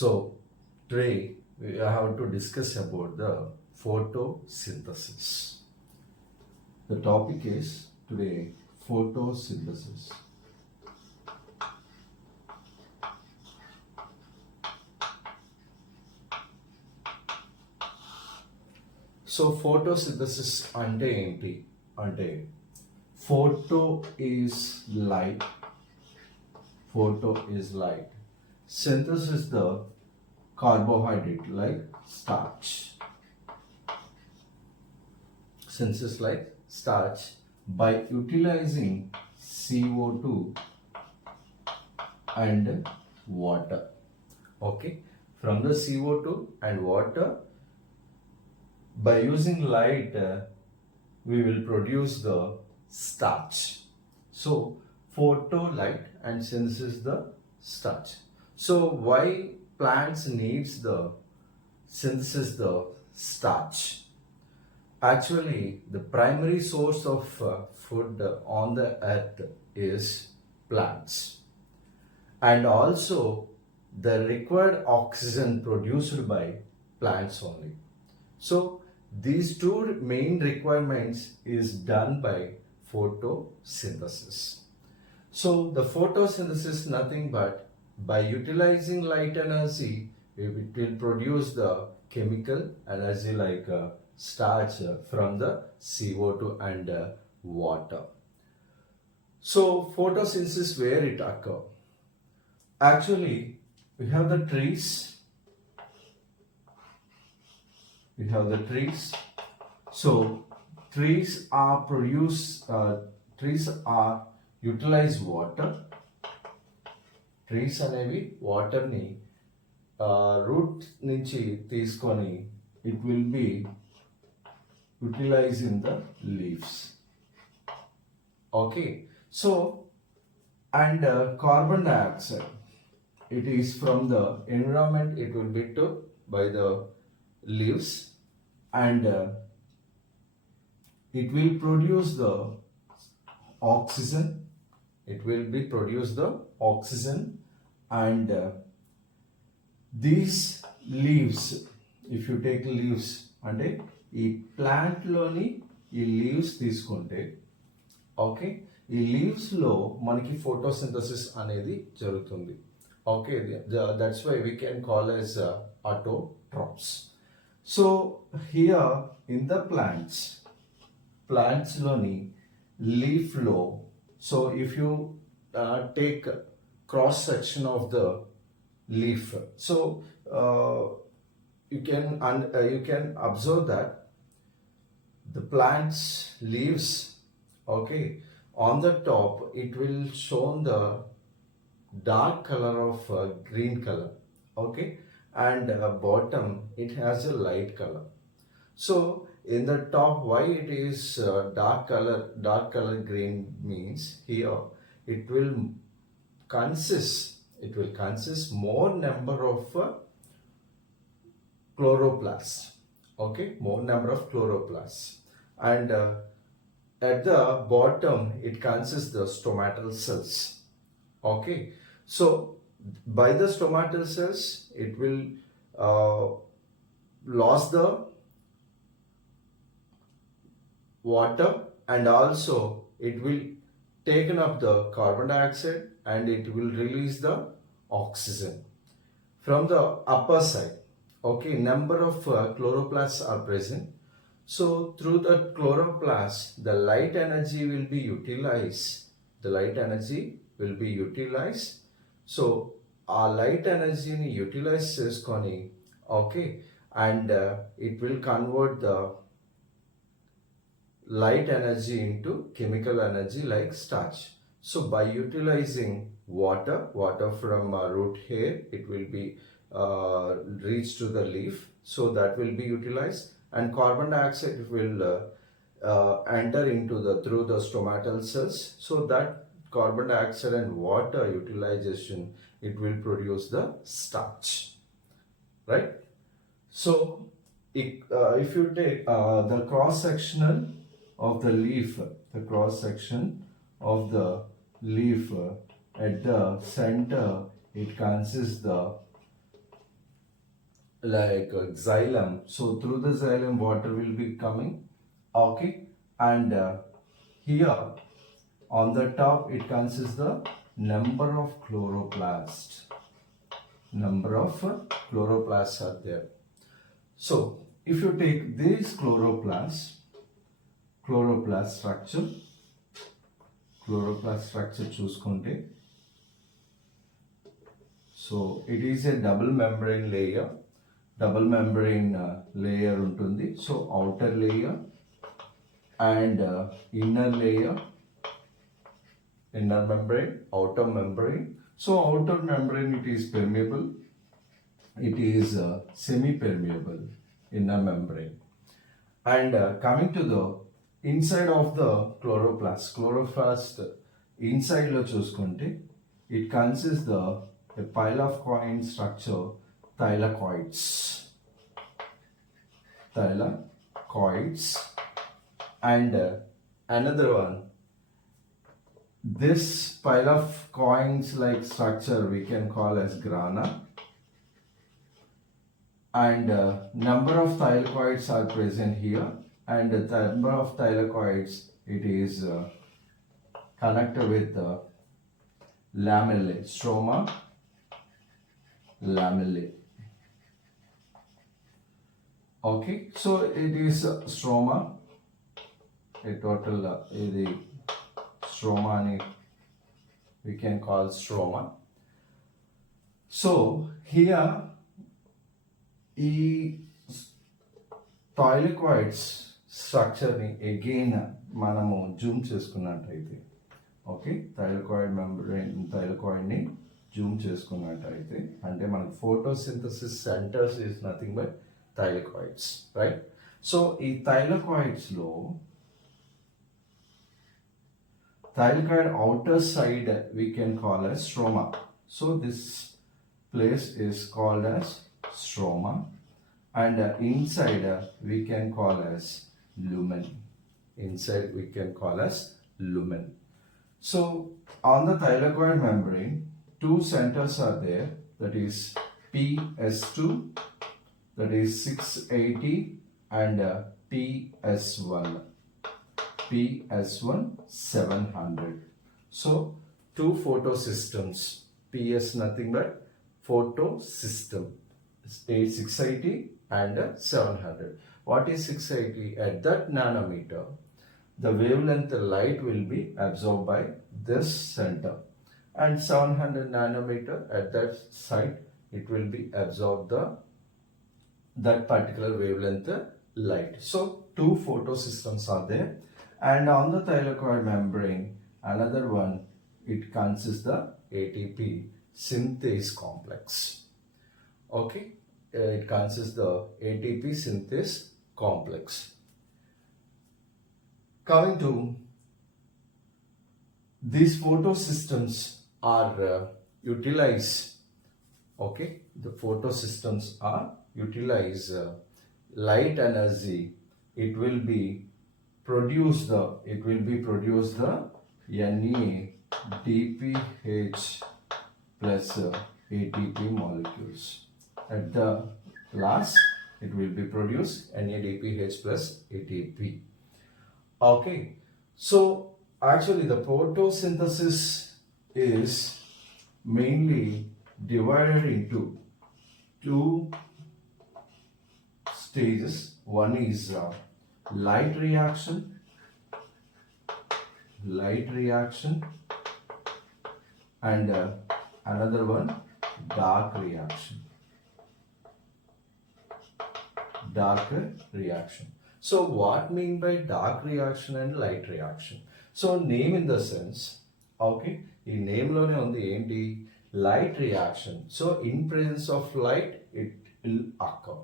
So today we have to discuss about the photosynthesis. The topic is today photosynthesis. So photosynthesis అంటే ఏంటి అంటే photo is light synthesis the carbohydrate like starch. Synthesis like starch by utilizing CO2 and water. Okay, from the CO2 and water, by using light, we will produce the starch. So, photo light and synthesis the starch. So, why plants needs the synthesis the starch? Actually, the primary source of food on the earth is plants, and also the required oxygen produced by plants only. So these two main requirements is done by photosynthesis. So the photosynthesis is nothing but by utilizing light energy, it will produce the chemical energy like starch from the CO2 and water. So photosynthesis, where it occur? Actually, we have the trees. So trees are utilize water. Trees అనేవి వాటర్ని root నుంచి తీసుకొని it will be utilize in the leaves. Okay, so and carbon dioxide, it is from the environment, it will be took by the leaves, and it will produce the oxygen. And these leaves, if you take leaves అంటే ఈ ప్లాంట్లోని ఈ leaves తీసుకుంటే, okay, ఈ లీవ్స్లో మనకి photosynthesis అనేది జరుగుతుంది. Okay, that's why we can call as autotrophs. So here in the ప్లాంట్స్లోని లీఫ్లో, so if you take cross section of the leaf, so you can observe that the plant's leaves, okay, on the top it will show the dark color of green color, okay, and bottom it has a light color. So in the top, why it is dark color green means here it will consist more number of chloroplasts, okay, more number of chloroplasts, and at the bottom it consists the stomatal cells. Okay, so by the stomatal cells it will lose the water, and also it will taken up the carbon dioxide and it will release the oxygen from the upper side. Okay, number of chloroplasts are present. So through the chloroplast the light energy will be utilized. So our light energy ni utilize cheskoni, okay, and it will convert the light energy into chemical energy like starch. So by utilizing water from root hair, it will be reach to the leaf, so that will be utilized, and carbon dioxide will enter into through the stomatal cells, so that carbon dioxide and water utilization, it will produce the starch, right? So if you take the cross sectional of the leaf, the cross section of the leaf, at the center it consists the like xylem. So through the xylem water will be coming. Okay, and here on the top it consists the number of chloroplasts. Number of chloroplasts are there. So if you take these chloroplasts, chloroplast structure చూసుకుంటే, so it is a double membrane layer. Double membrane layer ఉంటుంది. So outer layer and inner layer, inner membrane, outer membrane. So outer membrane it is permeable, it is semi-permeable inner membrane. And coming to the inside of the chloroplast inside lo చూసుకుంటే it consists the a pile of coin structure, thylakoids. And another one, this pile of coins like structure we can call as grana, and number of thylakoids are present here, and the number of thylakoids it is connected with lamellae, stroma lamellae. Okay, so it is stroma, a total ఇది stroma అని we can call stroma. So here ఈ thylakoids స్ట్రక్చర్ని again మనము Zoom చేసుకున్నట్టయితే, okay, థైలాకోయిడ్ని Zoom చేసుకున్నట్టయితే, అంటే మనకు photosynthesis centres is nothing but thylakoids, right? So ఈ థైలాకోయిడ్స్లో thylakoid outer side we can call as stroma. So this place is called as stroma, and inside we can call as lumen. Inside we can call as lumen. So on the thylakoid membrane, two centers are there, that is PS2, that is 680, and PS1 700. So two photosystems, PS nothing but photosystem, 680 and 700. What is 680? At that nanometer, the wavelength light will be absorbed by this center, and 700 nanometer at that site it will be absorbed that particular wavelength light. So two photosystems are there. And on the thylakoid membrane, another one, it consists the ATP synthase complex. Okay, it consists the ATP synthase complex. Coming to these photosystems are utilized. Okay, the photosystems are utilize light energy. It will be produce the NADPH plus ATP molecules. At the last, it will be produce NADPH plus ATP. Okay, so actually the photosynthesis is mainly divided into two stages. One is light reaction, and another one dark reaction. So what mean by dark reaction and light reaction? So name in the sense, okay, ఈ name లోనే ఉంది ఏంటి, light reaction. So in presence of light it will occur.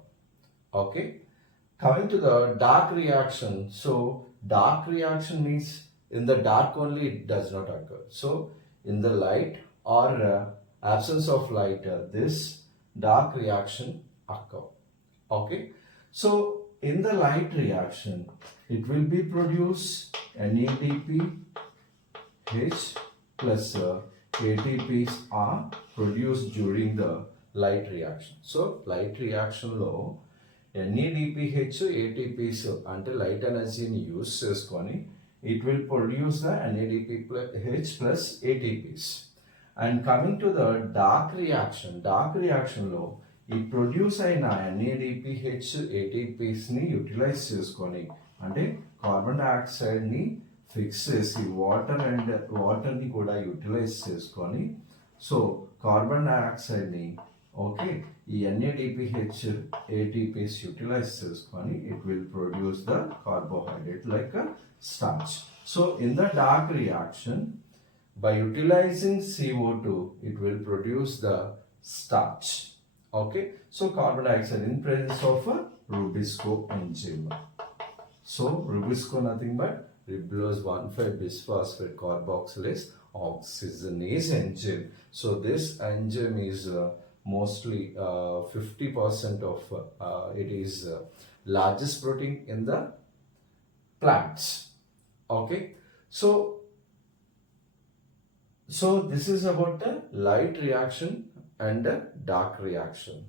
Okay, coming to the dark reaction. So dark reaction means in the dark only it does not occur. So in the light or absence of light, this dark reaction occur. Okay, so in the light reaction it will be produce NADPH plus ATPs are produced during the light reaction. So light reaction లో NADPH ATPs అంటే light ఎనర్జీని use చేసుకొని it will produce the NADPH plus ATPs. And coming to the dark reaction లో ఈ produce అయిన NADPH ATPs ని utilise చేసుకొని అంటే కార్బన్ డైఆక్సైడ్ ని ఫిక్స్ చేసి వాటర్ ని కూడా యూటిలైజ్ చేసుకొని సో కార్బన్ డైఆక్సైడ్ ని ఓకే ఈ NADPH ATPs యూటిలైజ్ చేసుకొని it will produce the carbohydrate like starch. So in the dark reaction, by utilizing CO2, it will produce the starch. Okay, so carbon dioxide in presence of a Rubisco enzyme. So Rubisco nothing but ribulose 1,5-bisphosphate carboxylase oxygenase enzyme. So this enzyme is mostly 50% of it is largest protein in the plants. Okay, so this is about the light reaction and the dark reaction.